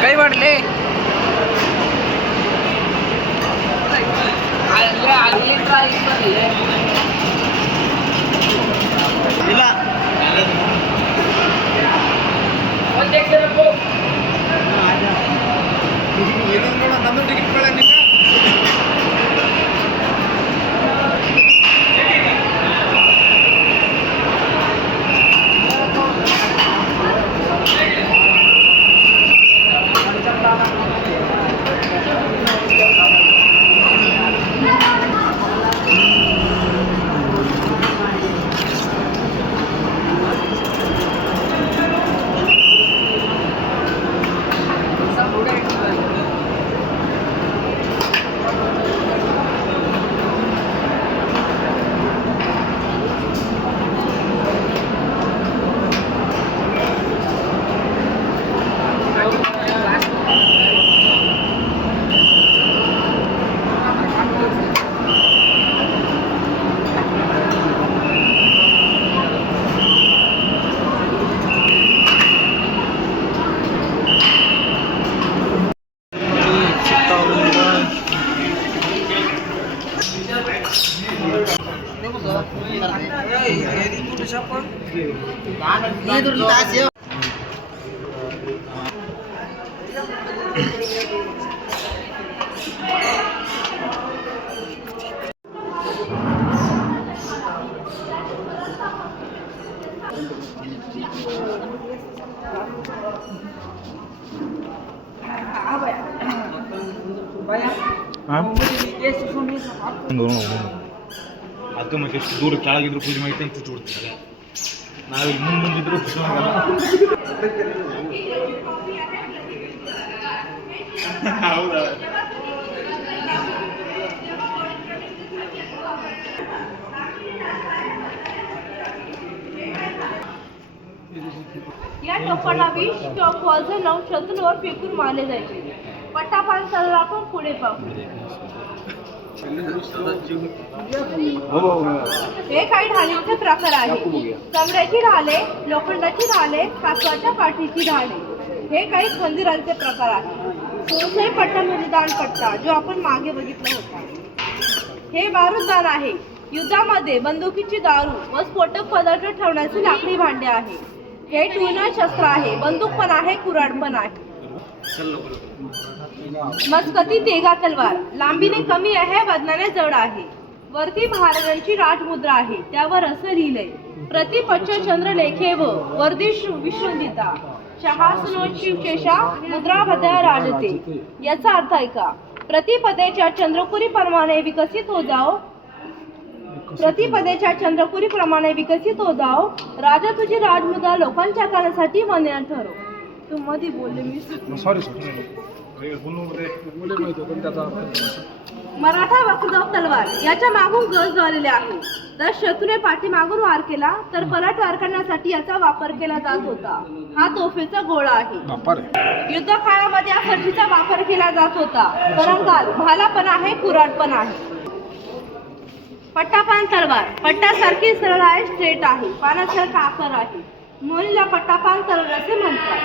काही वाटले ಅದಕ್ಕೆ ಮತ್ತೆ ಎಷ್ಟು ದೂರ ಕೆಳಗಿದ್ರು ಪೂಜೆ ಮಾಡಿ ಅಂತ ಚುಚ್ಚಿಬಿಡ್ತಾರೆ. ನಾವು ಇಲ್ಲಿ ಮುಂದಿದ್ರು ಹೌದಾ या टोपाला विष वजन लावून शत्रूवर फेकून मारले जायचे. पट्टापान चालला आपण पुढे पाहू. हे काही ढालींचे प्रकार आहे. चमड्याची ढाले, लोखंडाची ढाले, कासवाच्या काठीची ढाले हे काही खंदिरांचे प्रकार आहेत. सोसे पट्टा म्हणजे दानपट्टा जो आपण मागे बघितला होता. हे बारूददान आहे. युद्धामध्ये बंदुकीची दारू व स्फोटक पदार्थ ठेवण्याची लाकडी भांडे आहे. हे टूर्नर शस्त्र आहे. बंदूक पण आहे, कुऱ्हाड पण आहे. मस्कती तेगा तलवार लांबीने कमी आहे, वजनाने जड आहे. वरती महाराजांची राजमुद्रा आहे. त्यावर असं लिहिलंय, प्रतिपच्च चंद्रलेखे व वर्दिश विश्वदिता शहासनोचिशेषा मुद्रा भद्रा राजते. याचा अर्थ ऐका. प्रतिपदेच्या चंद्रपुरी प्रमाणे विकसित हो जाओ. प्रतिपदेच्या चंद्रपुरी प्रमाणे विकसित हो जाओ. राजा तुझी राजमुद्रा लोकांच्या कानासाठी मान्य ठरो. तू मध्ये बोलले मी सॉरी मराठा वक्रदाव तलवार याच्या मागून गज झालेले आहे. जर शत्रूने पाठीमागून वार केला तर पलट वार करण्यासाठी याचा वापर केला जात होता. हा तोफेचा गोळा आहे. युद्ध काळामध्ये या फरशीचा वापर केला जात होता. परंकाल भाला पण आहे, कुऱ्हाड पण आहे. पट्टापान तलवार पट्टासारखी सरळ आहे, स्ट्रेट आहे. पानासारखा आकार आहे. म्हणून या पट्टापान तलवार असे म्हणतात.